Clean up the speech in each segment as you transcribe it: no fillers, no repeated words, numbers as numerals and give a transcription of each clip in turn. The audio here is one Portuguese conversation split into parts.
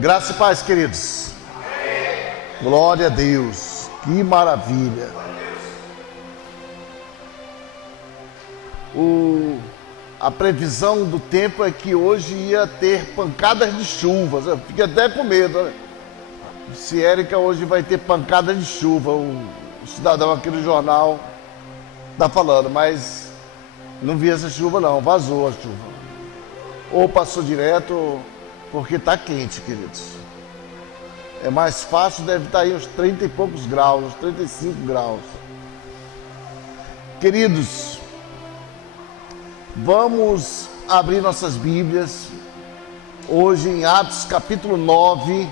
Graça e paz, queridos. Glória a Deus. Que maravilha. A previsão do tempo é que hoje ia ter pancadas de chuva. Eu fiquei até com medo, né? Se Érica hoje vai ter pancada de chuva. O cidadão aqui do jornal está falando, mas não vi essa chuva não, vazou a chuva. Ou passou direto, porque está quente, queridos. É mais fácil, deve estar aí uns 30 e poucos graus, uns 35 graus. Queridos, vamos abrir nossas Bíblias, hoje em Atos capítulo 9.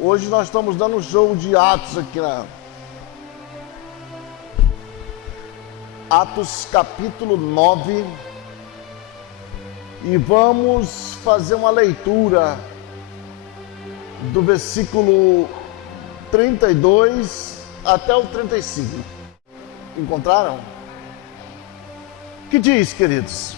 Hoje nós estamos dando um show de Atos aqui na Atos capítulo 9. E vamos fazer uma leitura do versículo 32 até o 35. Encontraram? Que diz, queridos?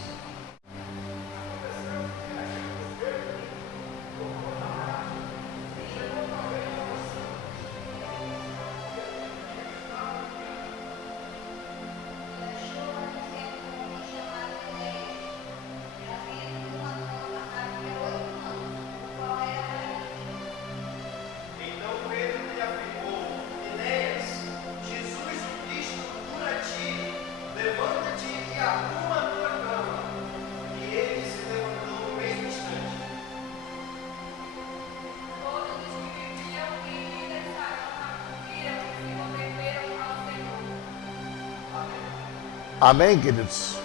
Amém, queridos?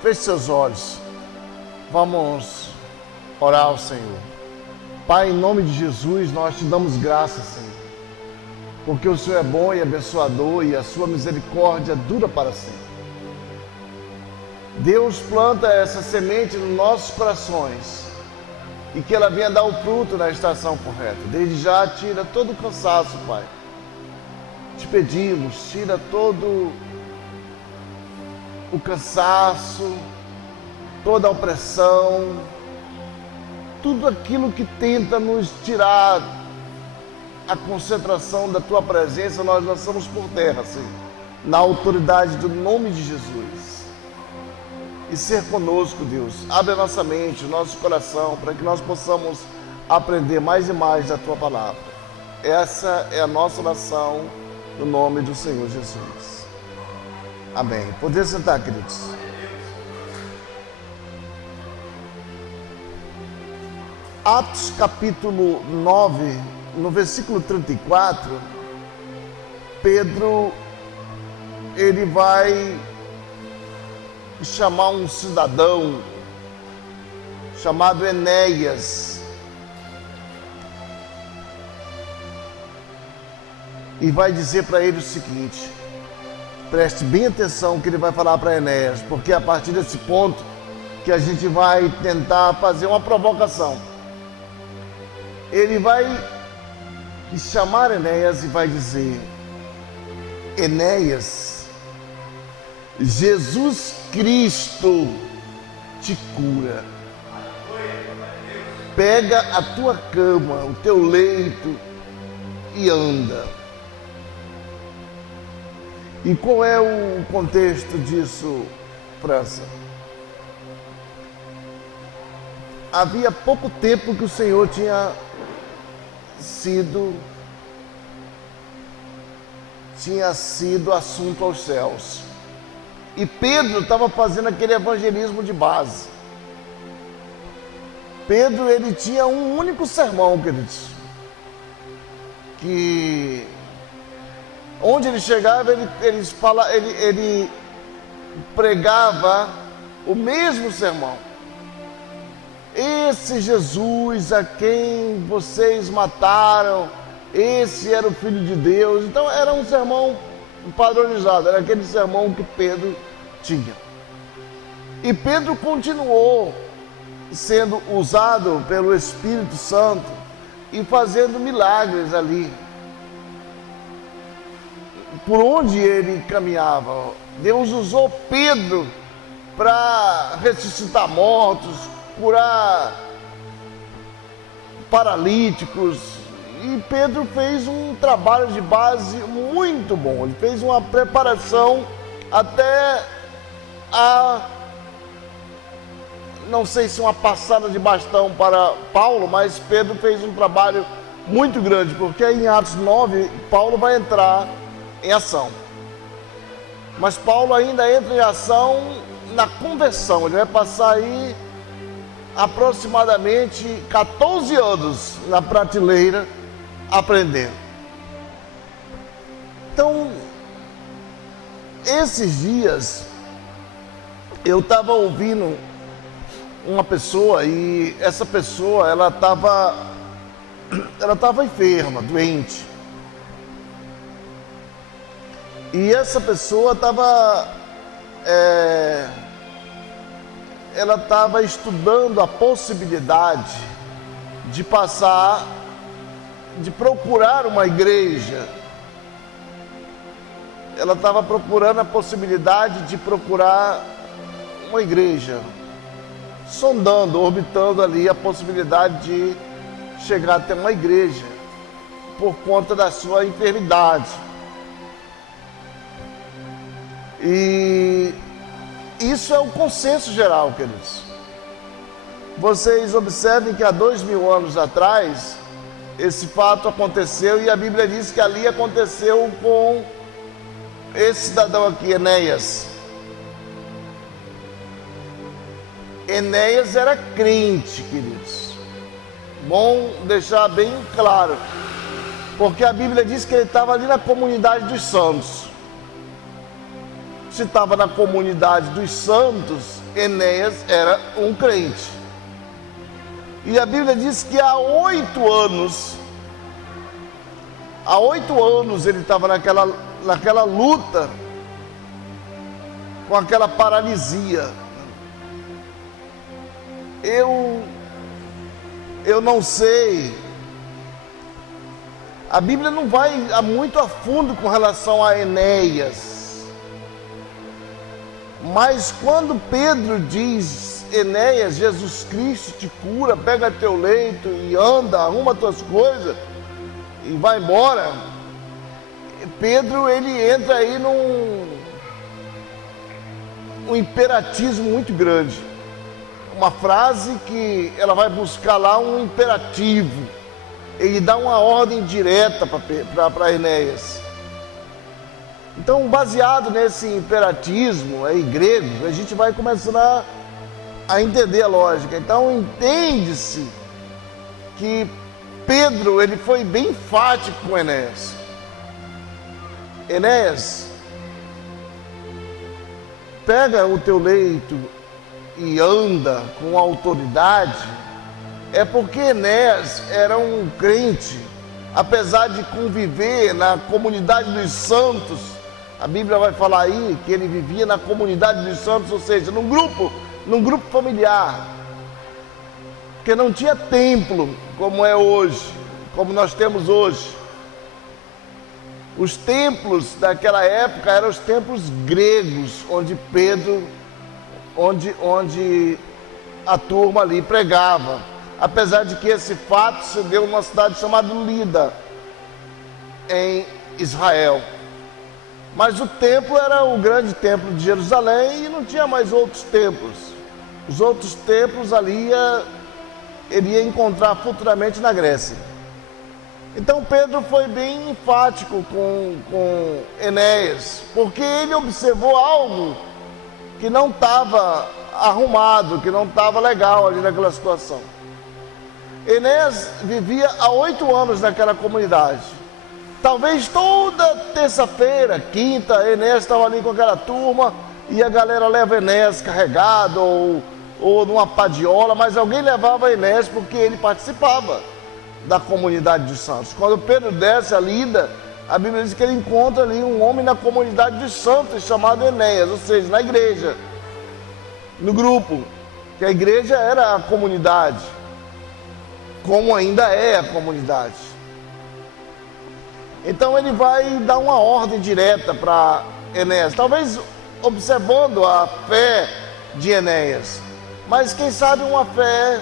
Feche seus olhos. Vamos orar ao Senhor. Pai, em nome de Jesus, nós te damos graças, Senhor. Porque o Senhor é bom e abençoador e a sua misericórdia dura para sempre. Deus planta essa semente nos nossos corações e que ela venha dar o fruto na estação correta. Desde já, tira todo o cansaço, Pai. Te pedimos, tira todo o cansaço, toda a opressão, tudo aquilo que tenta nos tirar a concentração da Tua presença, nós lançamos por terra, Senhor, na autoridade do nome de Jesus. E ser conosco, Deus, abre a nossa mente, o nosso coração, para que nós possamos aprender mais e mais da Tua palavra. Essa é a nossa oração, no nome do Senhor Jesus. Amém. Poder sentar, queridos. Atos capítulo 9, no versículo 34, Pedro, ele vai chamar um cidadão chamado Enéas e vai dizer para ele o seguinte: preste bem atenção que ele vai falar para Enéas, porque é a partir desse ponto que a gente vai tentar fazer uma provocação. Ele vai chamar Enéas e vai dizer: Enéas, Jesus Cristo te cura. Pega a tua cama, o teu leito e anda. E qual é o contexto disso, França? Havia pouco tempo que o Senhor tinha sido assunto aos céus. E Pedro estava fazendo aquele evangelismo de base. Pedro, ele tinha um único sermão, queridos, que onde ele chegava, ele pregava o mesmo sermão. Esse Jesus a quem vocês mataram, esse era o Filho de Deus. Então era um sermão padronizado, era aquele sermão que Pedro tinha. E Pedro continuou sendo usado pelo Espírito Santo e fazendo milagres ali, por onde ele caminhava. Deus usou Pedro para ressuscitar mortos, curar paralíticos. E Pedro fez um trabalho de base muito bom. Ele fez uma preparação até não sei se uma passada de bastão para Paulo, mas Pedro fez um trabalho muito grande, porque em Atos 9, Paulo vai entrar em ação. Mas Paulo ainda entra em ação na conversão. Ele vai passar aí aproximadamente 14 anos na prateleira aprendendo. Então, esses dias, eu estava ouvindo uma pessoa, e essa pessoa, ela estava enferma, doente. E essa pessoa ela estava estudando a possibilidade de procurar uma igreja. Ela estava procurando a possibilidade de procurar uma igreja, sondando, orbitando ali a possibilidade de chegar até uma igreja por conta da sua enfermidade. E isso é o consenso geral, queridos. Vocês observem que há 2000 anos atrás, esse fato aconteceu, e a Bíblia diz que ali aconteceu com esse cidadão aqui, Enéas. Enéas era crente, queridos. Bom deixar bem claro, porque a Bíblia diz que ele estava ali na comunidade dos santos. Se estava na comunidade dos santos, Enéas era um crente. E a Bíblia diz que há 8 anos ele estava naquela luta com aquela paralisia. Eu não sei, a Bíblia não vai muito a fundo com relação a Enéas, mas quando Pedro diz: Enéas, Jesus Cristo te cura, pega teu leito e anda, arruma tuas coisas e vai embora, Pedro, ele entra aí num imperatismo muito grande. Uma frase que ela vai buscar lá um imperativo. Ele dá uma ordem direta para Enéas. Então, baseado nesse imperatismo aí grego, a gente vai começando a entender a lógica. Então, entende-se que Pedro, ele foi bem enfático com Enéas. Enéas, pega o teu leito e anda com autoridade. É porque Enéas era um crente, apesar de conviver na comunidade dos santos. A Bíblia vai falar aí que ele vivia na comunidade dos santos, ou seja, num grupo familiar, porque não tinha templo como é hoje, como nós temos hoje. Os templos daquela época eram os templos gregos, onde a turma ali pregava, apesar de que esse fato se deu numa cidade chamada Lida, em Israel. Mas o templo era o grande templo de Jerusalém e não tinha mais outros templos. Os outros templos ali ele ia encontrar futuramente na Grécia. Então Pedro foi bem enfático com Enéas, porque ele observou algo que não estava arrumado, que não estava legal ali naquela situação. Enéas vivia há 8 anos naquela comunidade. Talvez toda terça-feira, quinta, Enéas estava ali com aquela turma e a galera leva Enéas carregado ou numa padiola, mas alguém levava Enéas porque ele participava da comunidade dos santos. Quando Pedro desce a Lida, a Bíblia diz que ele encontra ali um homem na comunidade dos santos chamado Enéas, ou seja, na igreja, no grupo, que a igreja era a comunidade, como ainda é a comunidade. Então ele vai dar uma ordem direta para Enéas, talvez observando a fé de Enéas, mas quem sabe uma fé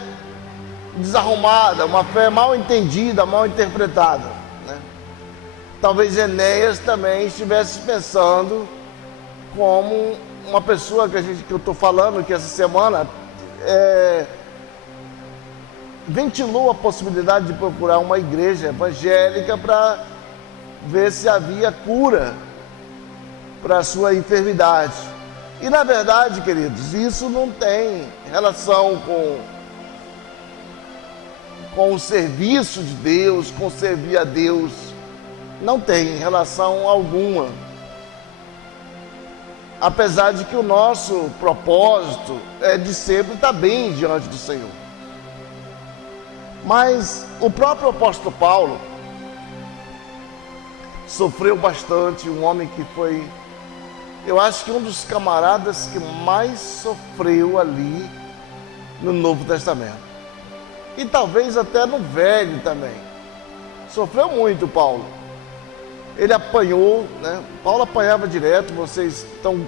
desarrumada, uma fé mal entendida, mal interpretada, né? Talvez Enéas também estivesse pensando como uma pessoa que eu estou falando que essa semana ventilou a possibilidade de procurar uma igreja evangélica para ver se havia cura para a sua enfermidade. E na verdade, queridos, isso não tem relação com o serviço de Deus, com servir a Deus. Não tem relação alguma. Apesar de que o nosso propósito é de sempre estar bem diante do Senhor. Mas o próprio apóstolo Paulo sofreu bastante, um homem que foi, eu acho que um dos camaradas que mais sofreu ali no Novo Testamento. E talvez até no Velho também. Sofreu muito Paulo. Ele apanhou, né? Paulo apanhava direto, vocês estão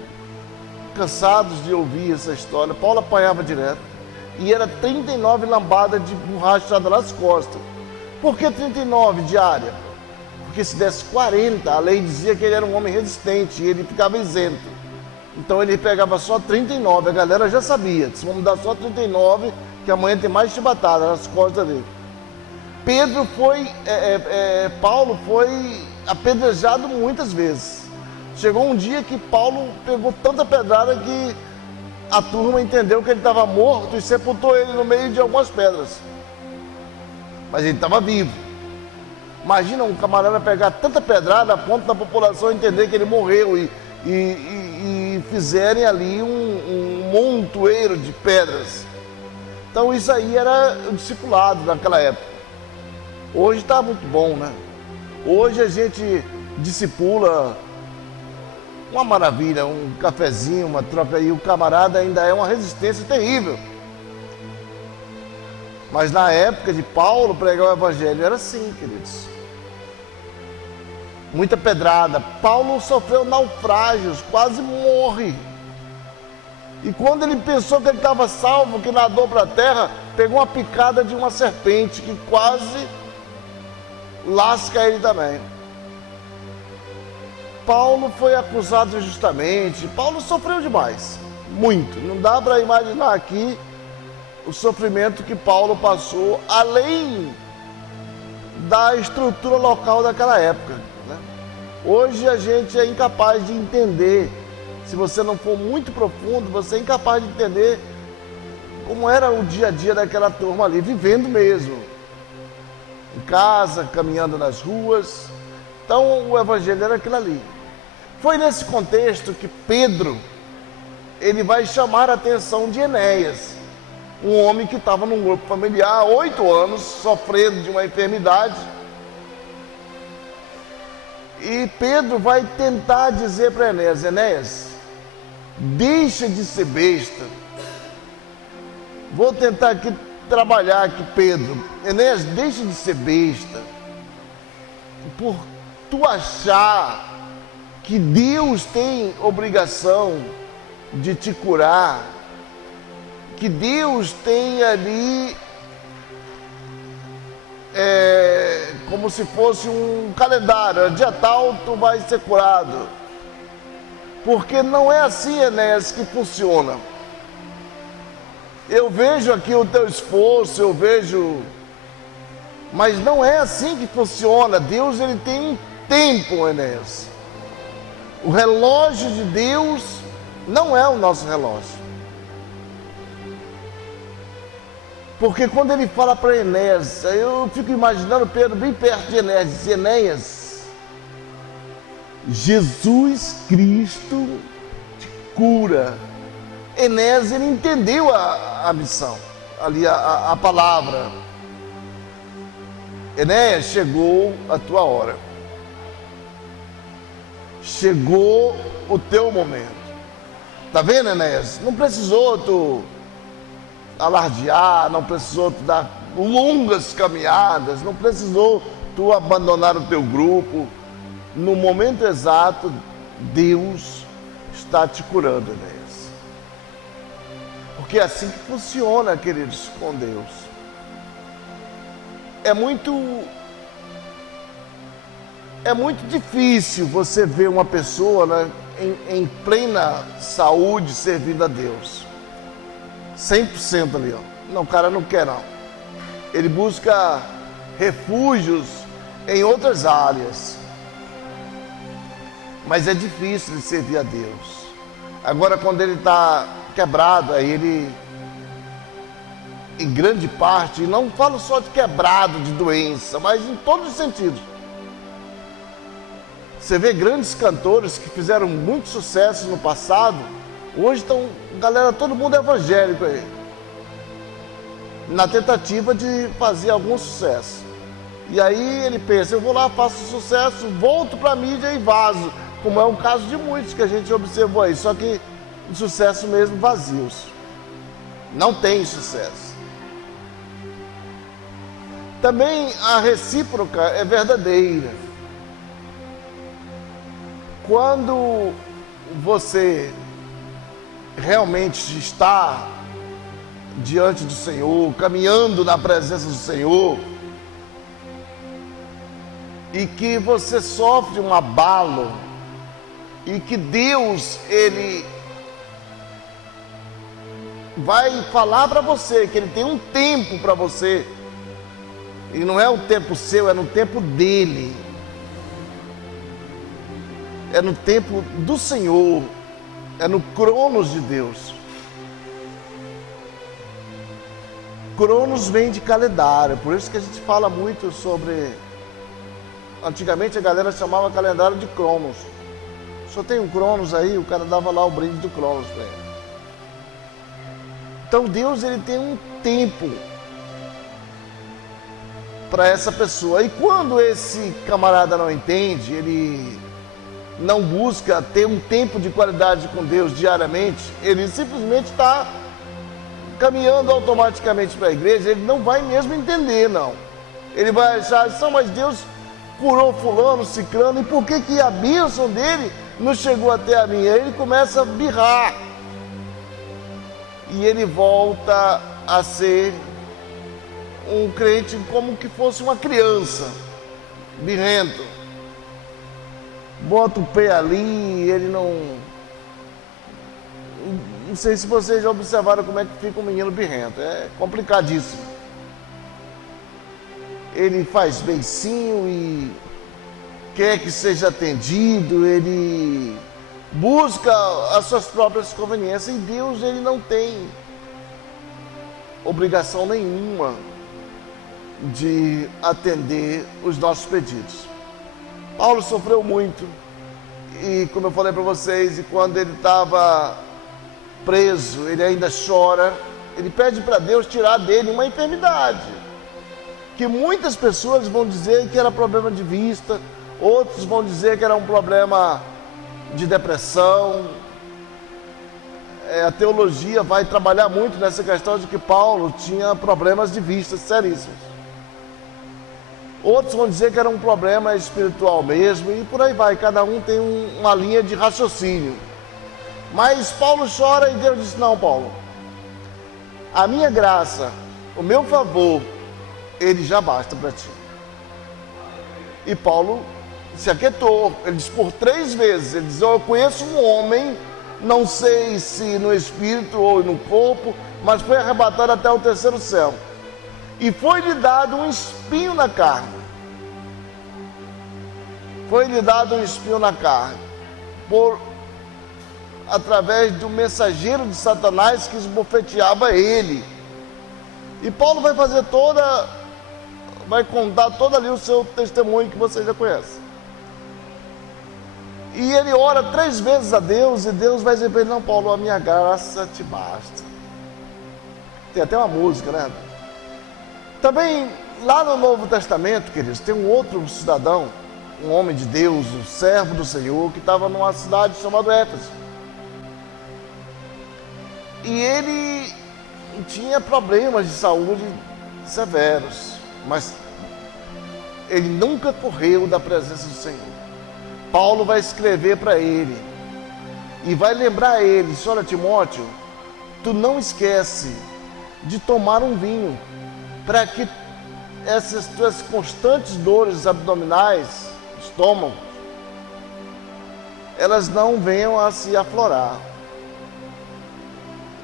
cansados de ouvir essa história. Paulo apanhava direto. E era 39 lambadas de borrachada nas costas. Por que 39 diária? Porque se desse 40, a lei dizia que ele era um homem resistente e ele ficava isento. Então ele pegava só 39, a galera já sabia, se vamos dar só 39, que amanhã tem mais chibatada nas costas dele. Paulo foi apedrejado muitas vezes. Chegou um dia que Paulo pegou tanta pedrada que a turma entendeu que ele estava morto e sepultou ele no meio de algumas pedras. Mas ele estava vivo. Imagina um camarada pegar tanta pedrada a ponto da população entender que ele morreu e fizerem ali um montoeiro de pedras. Então isso aí era o discipulado naquela época. Hoje está muito bom, né? Hoje a gente discipula uma maravilha, um cafezinho, uma troca aí, o camarada ainda é uma resistência terrível. Mas na época de Paulo pregar o evangelho era assim, queridos. Muita pedrada. Paulo sofreu naufrágios, quase morre. E quando ele pensou que ele estava salvo, que nadou para a terra, pegou uma picada de uma serpente que quase lasca ele também. Paulo foi acusado injustamente. Paulo sofreu demais, muito. Não dá para imaginar aqui o sofrimento que Paulo passou, além da estrutura local daquela época, né? Hoje a gente é incapaz de entender. Se você não for muito profundo, você é incapaz de entender como era o dia a dia daquela turma ali, vivendo mesmo. Em casa, caminhando nas ruas. Então o evangelho era aquilo ali. Foi nesse contexto que Pedro, ele vai chamar a atenção de Enéas, um homem que estava num grupo familiar há 8 anos, sofrendo de uma enfermidade. E Pedro vai tentar dizer para Enéas: Enéas, deixa de ser besta. Vou tentar aqui trabalhar aqui, Pedro. Enéas, deixa de ser besta. Por tu achar que Deus tem obrigação de te curar, que Deus tem ali como se fosse um calendário, dia tal tu vai ser curado. Porque não é assim, Enéas, que funciona. Eu vejo aqui o teu esforço, eu vejo, mas não é assim que funciona. Deus, ele tem um tempo, Enéas. O relógio de Deus não é o nosso relógio. Porque quando ele fala para Enéas, eu fico imaginando Pedro bem perto de Enéas, diz: Enéas, Jesus Cristo te cura. Enéas, ele entendeu a missão, ali a palavra. Enéas, chegou a tua hora. Chegou o teu momento. Tá vendo, Enéas? Não precisou tu alardear, não precisou tu dar longas caminhadas, não precisou tu abandonar o teu grupo. No momento exato, Deus está te curando, Enéas. Porque é assim que funciona, queridos, com Deus. é muito difícil você ver uma pessoa, né, em plena saúde servindo a Deus. 100% ali, ó. Não, o cara não quer não. Ele busca refúgios em outras áreas. Mas é difícil de servir a Deus. Agora, quando ele está quebrado, aí ele, em grande parte, não falo só de quebrado, de doença, mas em todos os sentidos. Você vê grandes cantores que fizeram muito sucesso no passado, hoje estão, galera, todo mundo é evangélico aí, na tentativa de fazer algum sucesso. E aí ele pensa, eu vou lá, faço sucesso, volto para a mídia e vazo, como é o caso de muitos que a gente observou aí, só que de sucesso mesmo vazios. Não tem sucesso. Também a recíproca é verdadeira. Quando você realmente está diante do Senhor, caminhando na presença do Senhor, e que você sofre um abalo, e que Deus, Ele vai falar para você que Ele tem um tempo para você, e não é o tempo seu, é no tempo dEle, é no tempo do Senhor, é no cronos de Deus. Cronos vem de calendário, por isso que a gente fala muito sobre... Antigamente a galera chamava calendário de Cronos. Só tem um Cronos aí, o cara dava lá o brinde do Cronos para ele. Então Deus, ele tem um tempo para essa pessoa. E quando esse camarada não entende, ele não busca ter um tempo de qualidade com Deus diariamente, ele simplesmente está caminhando automaticamente para a igreja, ele não vai mesmo entender, não. Ele vai achar, mas Deus curou fulano, ciclano, e por que a bênção dele não chegou até a mim? Aí ele começa a birrar. E ele volta a ser um crente como que fosse uma criança, birrento. Bota o pé ali, ele não... Não sei se vocês já observaram como é que fica um menino birrento. É complicadíssimo. Ele faz beicinho e quer que seja atendido, ele busca as suas próprias conveniências. E Deus, ele não tem obrigação nenhuma de atender os nossos pedidos. Paulo sofreu muito, e como eu falei para vocês, e quando ele estava preso, ele ainda chora, ele pede para Deus tirar dele uma enfermidade, que muitas pessoas vão dizer que era problema de vista, outros vão dizer que era um problema de depressão. A teologia vai trabalhar muito nessa questão de que Paulo tinha problemas de vista seríssimos. Outros vão dizer que era um problema espiritual mesmo, e por aí vai, cada um tem uma linha de raciocínio. Mas Paulo chora e Deus diz, não, Paulo, a minha graça, o meu favor, ele já basta para ti. E Paulo se aquietou, ele diz por 3 vezes, ele diz, eu conheço um homem, não sei se no espírito ou no corpo, mas foi arrebatado até o 3º céu. E foi-lhe dado um espinho na carne. Foi-lhe dado um espinho na carne, através do mensageiro de Satanás que esbofeteava ele. E Paulo vai contar todo ali o seu testemunho que você já conhece. E ele ora 3 vezes a Deus, e Deus vai dizer para ele, não, Paulo, a minha graça te basta. Tem até uma música, né? Também, lá no Novo Testamento, queridos, tem um outro cidadão, um homem de Deus, um servo do Senhor, que estava numa cidade chamada Éfeso. E ele tinha problemas de saúde severos, mas ele nunca correu da presença do Senhor. Paulo vai escrever para ele e vai lembrar ele, olha, Timóteo, tu não esquece de tomar um vinho, para que essas tuas constantes dores abdominais, estômago, elas não venham a se aflorar.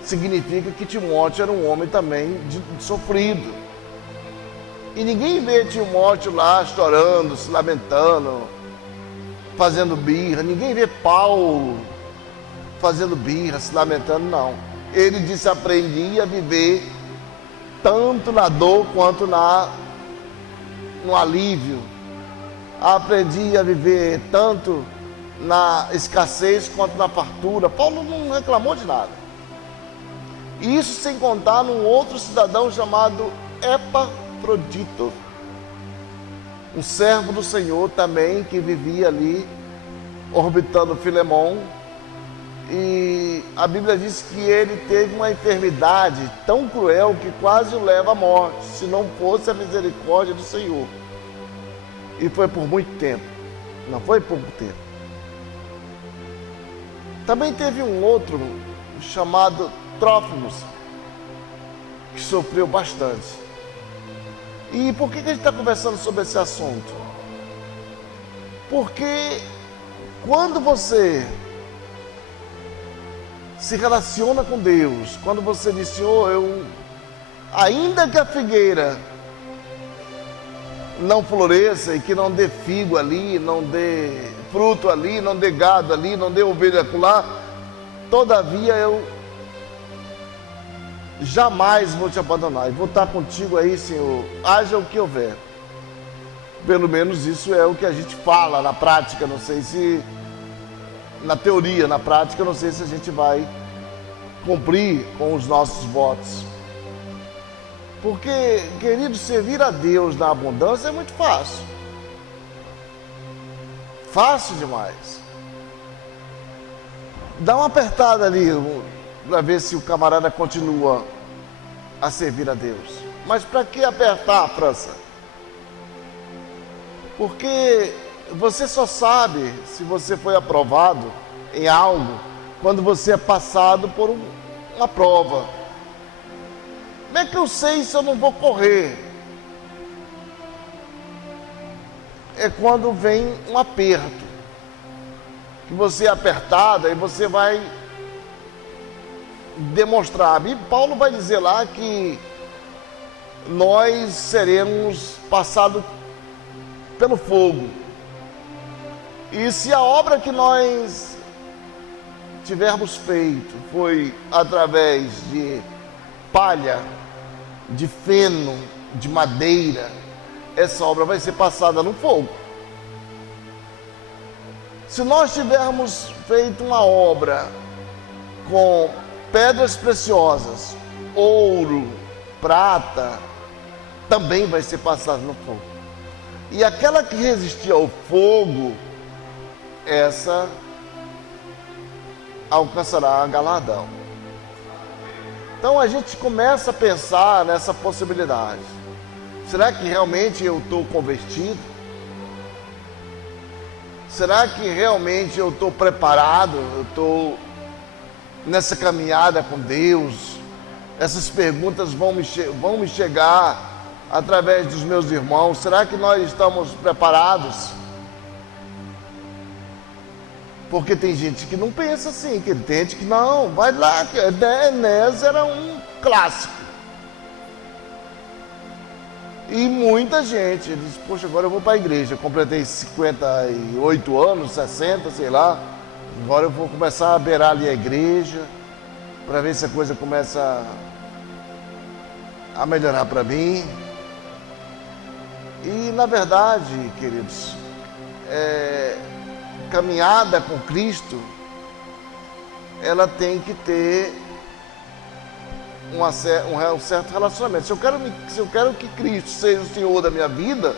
Significa que Timóteo era um homem também sofrido. E ninguém vê Timóteo lá chorando, se lamentando, fazendo birra. Ninguém vê Paulo fazendo birra, se lamentando, não. Ele disse: aprendi a viver tanto na dor quanto no alívio. Aprendi a viver tanto na escassez quanto na fartura. Paulo não reclamou de nada. Isso sem contar num outro cidadão chamado Epafrodito, um servo do Senhor também, que vivia ali orbitando Filemão. E a Bíblia diz que ele teve uma enfermidade tão cruel que quase o leva à morte, se não fosse a misericórdia do Senhor. E foi por muito tempo, não foi pouco tempo. Também teve um outro chamado Trófimos, que sofreu bastante. E por que a gente está conversando sobre esse assunto? Porque quando você se relaciona com Deus, quando você diz: Senhor, ainda que a figueira não floresça e que não dê figo ali, não dê fruto ali, não dê gado ali, não dê ovelha acolá, todavia eu jamais vou te abandonar e vou estar contigo aí, Senhor, haja o que houver. Pelo menos isso é o que a gente fala na prática. Não sei se na teoria, na prática, não sei se a gente vai cumprir com os nossos votos. Porque, querido, servir a Deus na abundância é muito fácil. Fácil demais. Dá uma apertada ali para ver se o camarada continua a servir a Deus. Mas para que apertar, França? Porque você só sabe se você foi aprovado em algo quando você é passado por uma prova. Como é que eu sei se eu não vou correr? É quando vem um aperto, que você é apertado e você vai demonstrar. E Paulo vai dizer lá que nós seremos passados pelo fogo. E se a obra que nós tivermos feito foi através de palha, de feno, de madeira, essa obra vai ser passada no fogo. Se nós tivermos feito uma obra com pedras preciosas, ouro, prata, também vai ser passada no fogo. E aquela que resistir ao fogo, essa alcançará galardão. Então a gente começa a pensar nessa possibilidade. Será que realmente eu estou convertido? Será que realmente eu estou preparado? Eu estou nessa caminhada com Deus? Essas perguntas vão me chegar através dos meus irmãos. Será que nós estamos preparados? Porque tem gente que não pensa assim, que tem gente que não, vai lá, que Enéas era um clássico. E muita gente diz: poxa, agora eu vou para a igreja, eu completei 58 anos, 60, sei lá, agora eu vou começar a beirar ali a igreja, para ver se a coisa começa a melhorar para mim. E na verdade, queridos, caminhada com Cristo, ela tem que ter um certo relacionamento. Se eu quero que Cristo seja o Senhor da minha vida,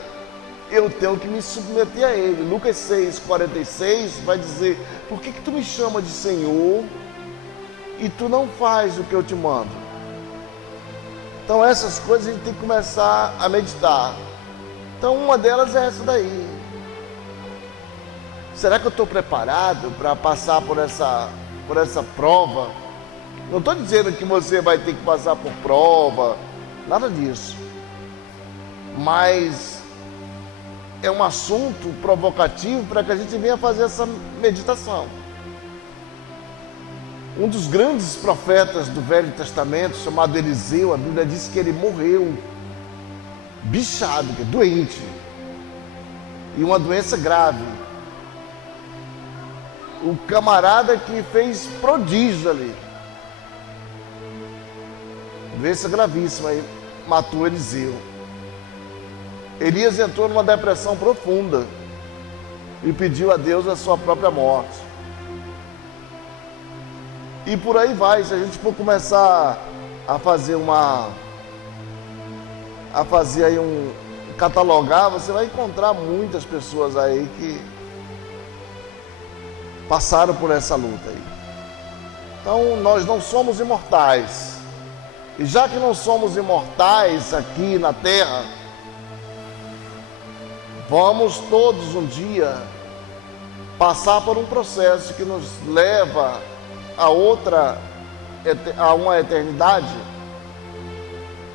eu tenho que me submeter a Ele. Lucas 6,46 vai dizer: por que tu me chama de Senhor e tu não faz o que eu te mando? Então essas coisas a gente tem que começar a meditar. Então uma delas é essa daí. Será que eu estou preparado para passar por essa prova? Não estou dizendo que você vai ter que passar por prova, nada disso. mas é um assunto provocativo para que a gente venha fazer essa meditação. Um dos grandes profetas do Velho Testamento, chamado Eliseu, a Bíblia diz que ele morreu bichado, doente, e uma doença grave. O camarada que fez prodígio ali, doença gravíssima, aí matou Eliseu. Elias entrou numa depressão profunda e pediu a Deus a sua própria morte. E por aí vai. Se a gente for começar a fazer aí catalogar, você vai encontrar muitas pessoas aí que passaram por essa luta aí. Então nós não somos imortais. E já que não somos imortais aqui na Terra, vamos todos um dia passar por um processo que nos leva a uma eternidade.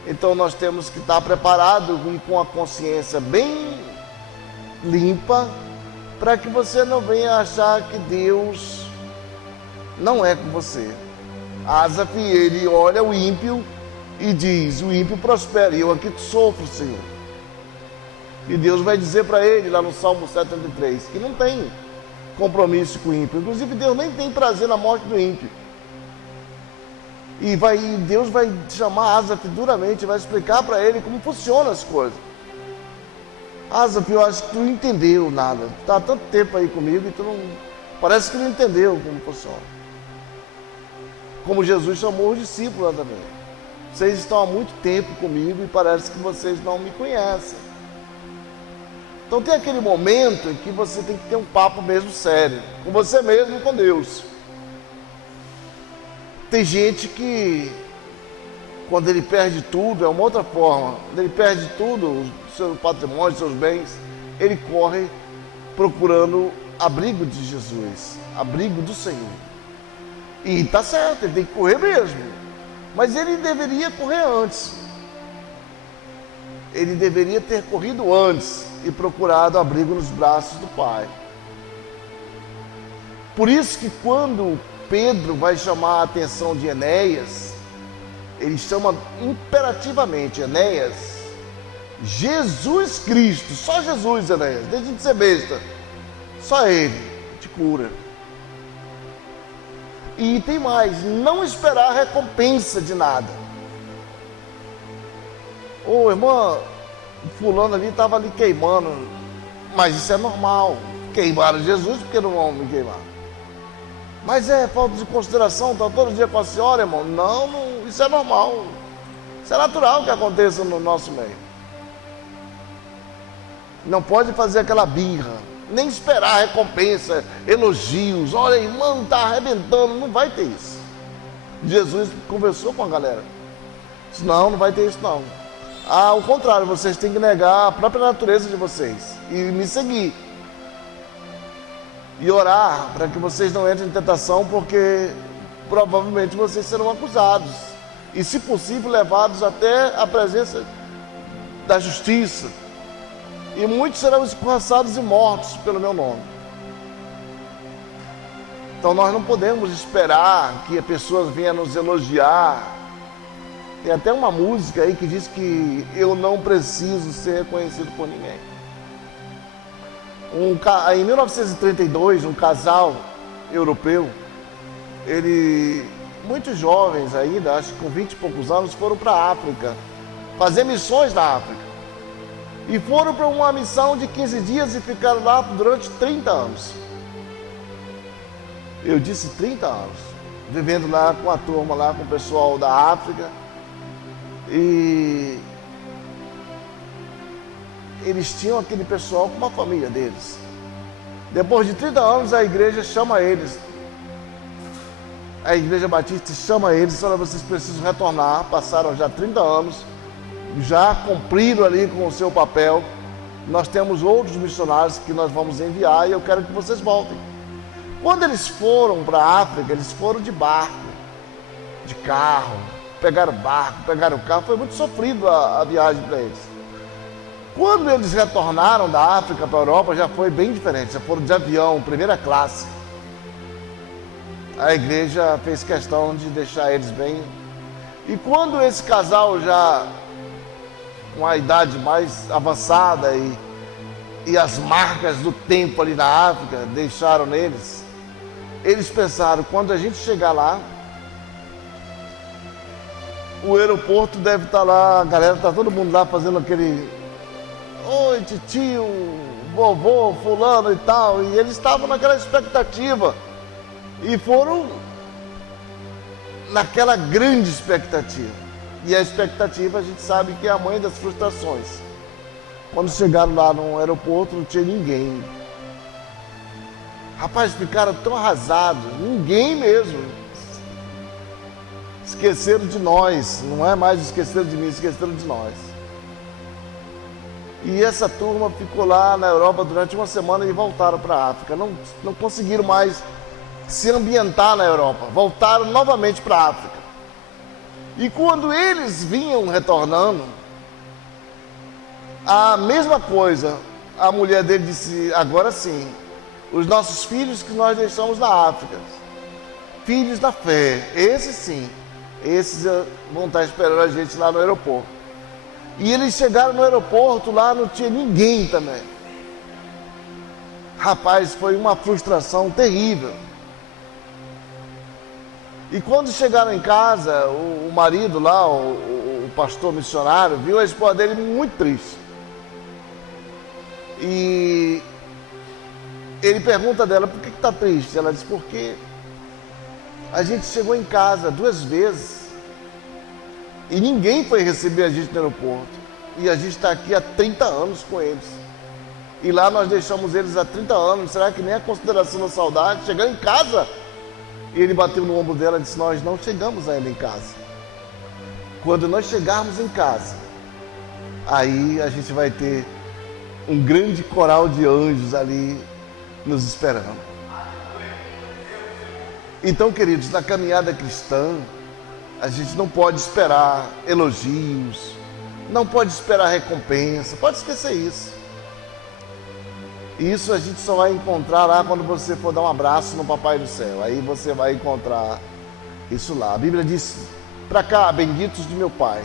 Então nós temos que estar preparados e com a consciência bem limpa, para que você não venha achar que Deus não é com você. Asaf, ele olha o ímpio e diz: o ímpio prospera, e eu aqui sofro, Senhor. E Deus vai dizer para ele, lá no Salmo 73, que não tem compromisso com o ímpio. Inclusive, Deus nem tem prazer na morte do ímpio. E Deus vai chamar Asaf duramente, vai explicar para ele como funcionam as coisas. Asaf, eu acho que tu não entendeu nada. Tu está há tanto tempo aí comigo e tu não... Parece que não entendeu como funciona. Como Jesus chamou os discípulos lá também. Vocês estão há muito tempo comigo e parece que vocês não me conhecem. Então tem aquele momento em que você tem que ter um papo mesmo sério, com você mesmo e com Deus. Tem gente que, quando ele perde tudo, é uma outra forma. Quando ele perde tudo, o seu patrimônio, os seus bens, ele corre procurando abrigo de Jesus, abrigo do Senhor. E está certo, ele tem que correr mesmo. Mas ele deveria correr antes. Ele deveria ter corrido antes e procurado abrigo nos braços do Pai. Por isso que quando Pedro vai chamar a atenção de Enéas, ele chama imperativamente Enéas, Jesus Cristo, só Jesus, Enéas, deixa de ser besta, só Ele te cura. E tem mais, não esperar recompensa de nada. Ô irmã, fulano ali estava ali queimando, mas isso é normal. Queimaram Jesus, porque não vão me queimar? Mas é falta de consideração, está todo dia com a senhora, irmão? Não, isso é normal. Isso é natural que aconteça no nosso meio. Não pode fazer aquela birra, nem esperar recompensa, elogios. Olha, irmão, está arrebentando, não vai ter isso. Jesus conversou com a galera. Disse, não vai ter isso não. Ao contrário, vocês têm que negar a própria natureza de vocês e me seguir. E orar para que vocês não entrem em tentação, porque provavelmente vocês serão acusados. E, se possível, levados até a presença da justiça. E muitos serão escorraçados e mortos pelo meu nome. Então nós não podemos esperar que as pessoas venham nos elogiar. Tem até uma música aí que diz que eu não preciso ser reconhecido por ninguém. Em 1932, um casal europeu, muitos jovens ainda, acho que com 20 e poucos anos, foram para a África, fazer missões na África. E foram para uma missão de 15 dias e ficaram lá durante 30 anos. Eu disse 30 anos, vivendo lá com a turma, lá com o pessoal da África. E eles tinham aquele pessoal como a família deles. Depois de 30 anos, a igreja chama eles. A igreja batista chama eles, olha, vocês precisam retornar. Passaram já 30 anos, já cumpriram ali com o seu papel. Nós temos outros missionários que nós vamos enviar e eu quero que vocês voltem. Quando eles foram para a África, eles foram de barco, de carro, pegaram barco, pegaram carro. Foi muito sofrido a viagem para eles. Quando eles retornaram da África para a Europa, já foi bem diferente, já foram de avião, primeira classe. A igreja fez questão de deixar eles bem. E quando esse casal já com a idade mais avançada e as marcas do tempo ali na África deixaram neles, eles pensaram, quando a gente chegar lá, o aeroporto deve estar lá, a galera, está todo mundo lá fazendo aquele oi, tio, vovô, fulano e tal, e eles estavam naquela expectativa e foram naquela grande expectativa. E a expectativa a gente sabe que é a mãe das frustrações. Quando chegaram lá no aeroporto não tinha ninguém. Rapaz, ficaram tão arrasados, ninguém mesmo. Esqueceram de nós, não é mais esqueceram de mim, esqueceram de nós. E essa turma ficou lá na Europa durante uma semana e voltaram para a África. Não conseguiram mais se ambientar na Europa, voltaram novamente para a África. E quando eles vinham retornando, a mesma coisa, a mulher dele disse, agora sim, os nossos filhos que nós deixamos na África, filhos da fé, esses sim, esses vão estar esperando a gente lá no aeroporto. E eles chegaram no aeroporto, lá não tinha ninguém também. Rapaz, foi uma frustração terrível. E quando chegaram em casa, o marido lá, o pastor missionário, viu a esposa dele muito triste. E ele pergunta dela, por que está triste? Ela diz, porque a gente chegou em casa 2 vezes e ninguém foi receber a gente no aeroporto. E a gente está aqui há 30 anos com eles. E lá nós deixamos eles há 30 anos. Será que nem a consideração da saudade? Chegando em casa. E ele bateu no ombro dela e disse, nós não chegamos ainda em casa. Quando nós chegarmos em casa, aí a gente vai ter um grande coral de anjos ali nos esperando. Então, queridos, na caminhada cristã, a gente não pode esperar elogios, não pode esperar recompensa, pode esquecer isso. Isso a gente só vai encontrar lá quando você for dar um abraço no Papai do Céu. Aí você vai encontrar isso lá. A Bíblia diz, para cá, benditos de meu Pai.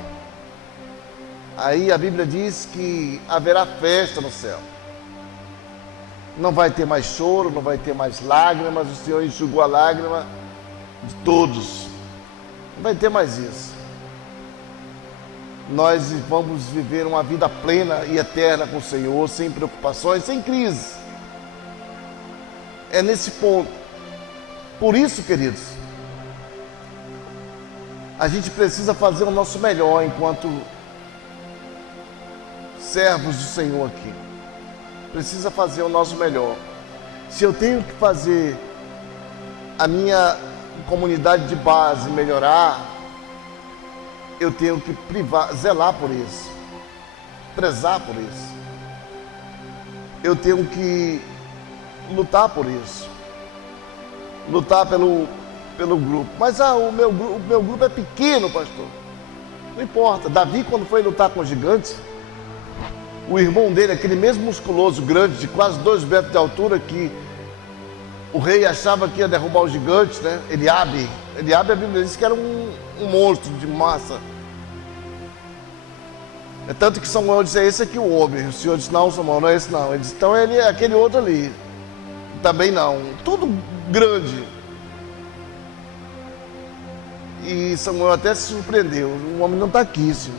Aí a Bíblia diz que haverá festa no céu. Não vai ter mais choro, não vai ter mais lágrimas, o Senhor enxugou a lágrima de todos. Não vai ter mais isso. Nós vamos viver uma vida plena e eterna com o Senhor, sem preocupações, sem crise. É nesse ponto. Por isso, queridos, a gente precisa fazer o nosso melhor enquanto servos do Senhor aqui. Precisa fazer o nosso melhor. Se eu tenho que fazer a minha comunidade de base melhorar, eu tenho que zelar por isso, prezar por isso. Eu tenho que lutar por isso, lutar pelo grupo. Mas o meu grupo é pequeno, pastor. Não importa. Davi, quando foi lutar com os gigantes, o irmão dele, aquele mesmo musculoso, grande, de quase 2 metros de altura, que o rei achava que ia derrubar os gigantes, né? Eliabe, a Bíblia diz que era um monstro de massa. É tanto que Samuel disse, é esse aqui o homem. O Senhor disse, não, Samuel, não é esse não. Ele disse, então ele é aquele outro ali. Também não. Tudo grande. E Samuel até se surpreendeu. O homem não está aqui, Senhor.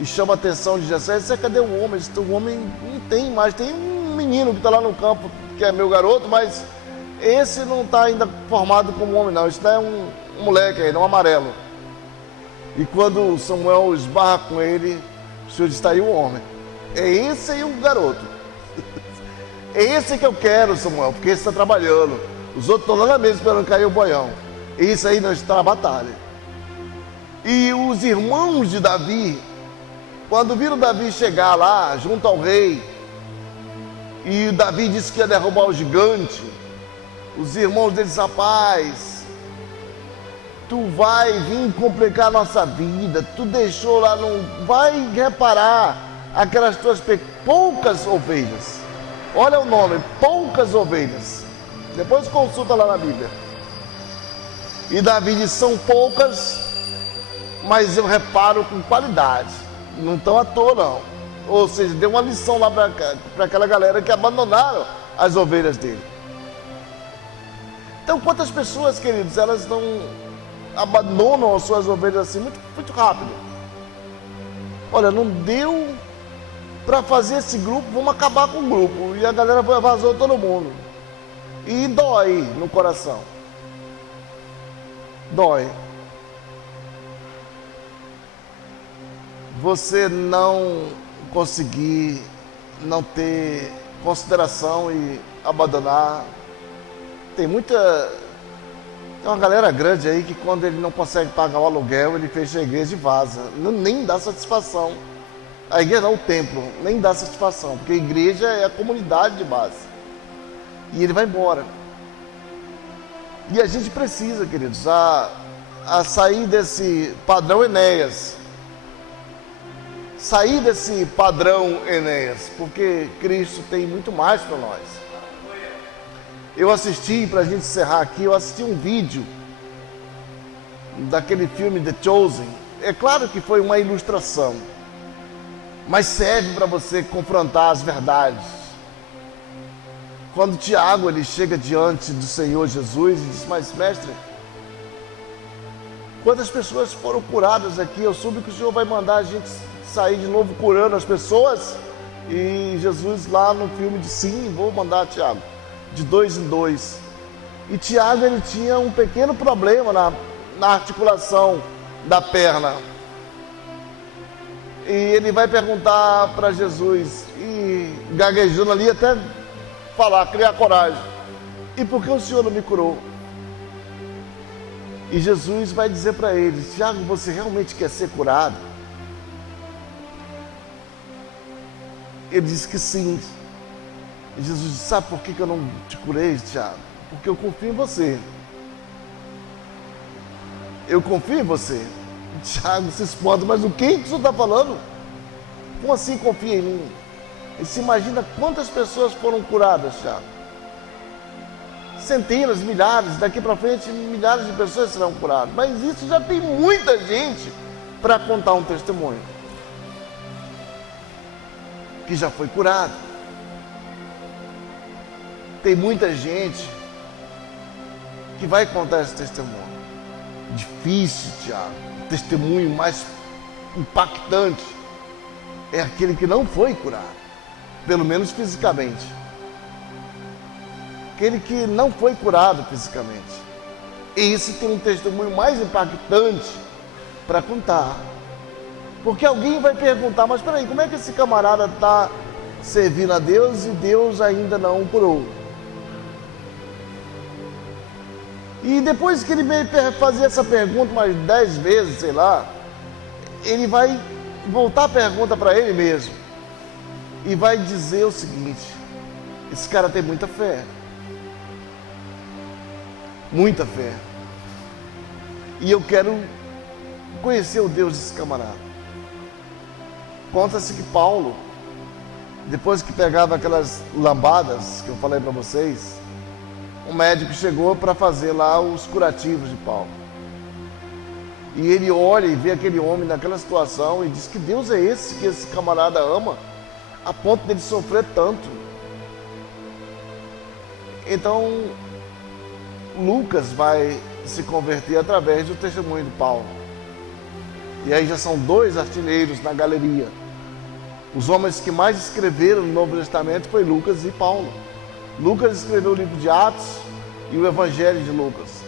E chama a atenção de Jessé, disse, cadê o homem? Disse, o homem não tem mais. Tem um menino que está lá no campo, que é meu garoto, mas esse não está ainda formado como homem, não. Isso não é um moleque ainda, um amarelo. E quando Samuel esbarra com ele, o Senhor diz, está aí o homem. É esse aí o garoto. É esse que eu quero, Samuel, porque esse está trabalhando. Os outros estão lá na mesa esperando cair o boião. Esse aí não está na batalha. E os irmãos de Davi, quando viram Davi chegar lá, junto ao rei, e Davi disse que ia derrubar o gigante, os irmãos deles, rapaz, tu vai vir complicar a nossa vida, tu deixou lá, não vai reparar aquelas tuas poucas ovelhas. Olha o nome, poucas ovelhas. Depois consulta lá na Bíblia. E Davi diz, são poucas, mas eu reparo com qualidade. Não estão à toa, não. Ou seja, deu uma lição lá para aquela galera que abandonaram as ovelhas dele. Então, quantas pessoas, queridos, elas não abandonam as suas ovelhas assim muito, muito rápido. Olha, não deu para fazer esse grupo, vamos acabar com o grupo. E a galera vazou todo mundo. E dói no coração. Dói. Você não conseguir, não ter consideração e abandonar. Tem uma galera grande aí que quando ele não consegue pagar o aluguel, ele fecha a igreja e vaza. Nem dá satisfação. A igreja não, o templo, nem dá satisfação, porque a igreja é a comunidade de base. E ele vai embora. E a gente precisa, queridos, a sair desse padrão Enéas. Sair desse padrão Enéas, porque Cristo tem muito mais para nós. Eu assisti, para a gente encerrar aqui, eu assisti um vídeo daquele filme The Chosen. É claro que foi uma ilustração, mas serve para você confrontar as verdades. Quando Tiago ele chega diante do Senhor Jesus e diz, mas mestre, quantas pessoas foram curadas aqui? Eu soube que o Senhor vai mandar a gente sair de novo curando as pessoas. E Jesus lá no filme disse, sim, vou mandar Tiago, de 2 em 2. E Tiago ele tinha um pequeno problema na articulação da perna. E ele vai perguntar para Jesus, e gaguejando ali até falar, criar coragem. E por que o Senhor não me curou? E Jesus vai dizer para ele, Tiago, você realmente quer ser curado? Ele disse que sim. E Jesus disse, sabe por que eu não te curei, Tiago? Porque eu confio em você. Eu confio em você. Tiago se espanta, mas o que o senhor está falando? Como assim confia em mim? E se imagina quantas pessoas foram curadas, Tiago? Centenas, milhares, daqui para frente milhares de pessoas serão curadas. Mas isso já tem muita gente para contar um testemunho. Que já foi curado. Tem muita gente que vai contar esse testemunho. Difícil, Tiago. O testemunho mais impactante é aquele que não foi curado, pelo menos fisicamente. Aquele que não foi curado fisicamente. Esse tem um testemunho mais impactante para contar. Porque alguém vai perguntar, mas peraí, como é que esse camarada está servindo a Deus e Deus ainda não o curou? E depois que ele fazer essa pergunta umas 10 vezes, sei lá, ele vai voltar a pergunta para ele mesmo e vai dizer o seguinte, esse cara tem muita fé. Muita fé. E eu quero conhecer o Deus desse camarada. Conta-se que Paulo, depois que pegava aquelas lambadas que eu falei para vocês, um médico chegou para fazer lá os curativos de Paulo. E ele olha e vê aquele homem naquela situação e diz, que Deus é esse que esse camarada ama, a ponto dele sofrer tanto. Então, Lucas vai se converter através do testemunho de Paulo. E aí já são 2 artilheiros na galeria. Os homens que mais escreveram no Novo Testamento foi Lucas e Paulo. Lucas escreveu o livro de Atos e o Evangelho de Lucas.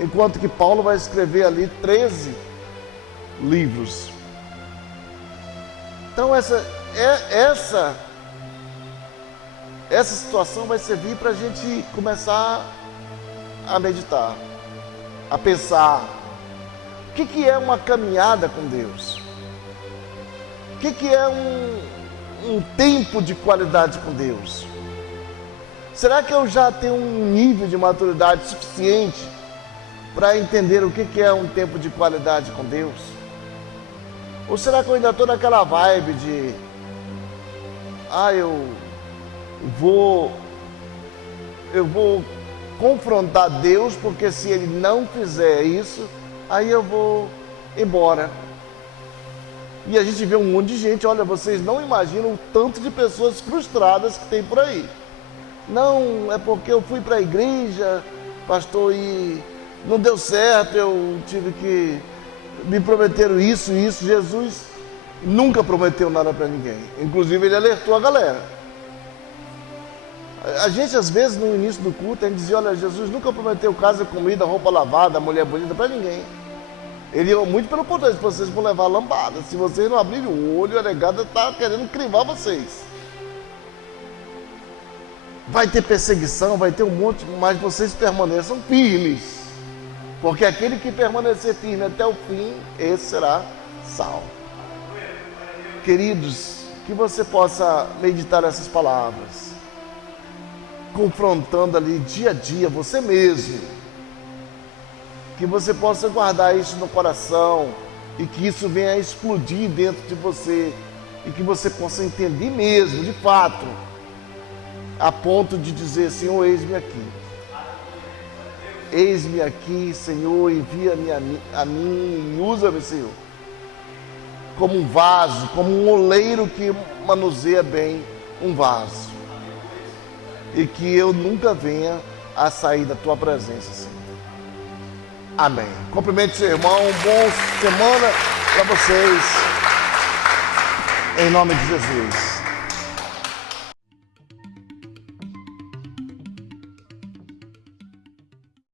Enquanto que Paulo vai escrever ali 13 livros. Então essa situação vai servir para a gente começar a meditar, a pensar. O que é uma caminhada com Deus? O que é um tempo de qualidade com Deus? Será que eu já tenho um nível de maturidade suficiente para entender o que é um tempo de qualidade com Deus? Ou será que eu ainda estou naquela vibe de, eu vou confrontar Deus, porque se Ele não fizer isso, aí eu vou embora. E a gente vê um monte de gente, olha, vocês não imaginam o tanto de pessoas frustradas que tem por aí. Não, é porque eu fui para a igreja, pastor, e não deu certo, eu tive que... Me prometeram isso e isso. Jesus nunca prometeu nada para ninguém. Inclusive, ele alertou a galera. A gente, às vezes, no início do culto, a gente dizia, olha, Jesus nunca prometeu casa, comida, roupa lavada, mulher bonita para ninguém. Ele, muito pelo contrário, vocês vão levar lambada. Se vocês não abrirem o olho, a negada está querendo crivar vocês. Vai ter perseguição, vai ter um monte, mas vocês permaneçam firmes. Porque aquele que permanecer firme até o fim, esse será salvo. Queridos, que você possa meditar essas palavras, confrontando ali dia a dia você mesmo. Que você possa guardar isso no coração e que isso venha a explodir dentro de você e que você possa entender mesmo, de fato, a ponto de dizer, Senhor, eis-me aqui. Eis-me aqui, Senhor, envia-me a mim e usa-me, Senhor, como um vaso, como um oleiro que manuseia bem um vaso. E que eu nunca venha a sair da Tua presença, Senhor. Amém. Cumprimente seu irmão, boa semana para vocês, em nome de Jesus.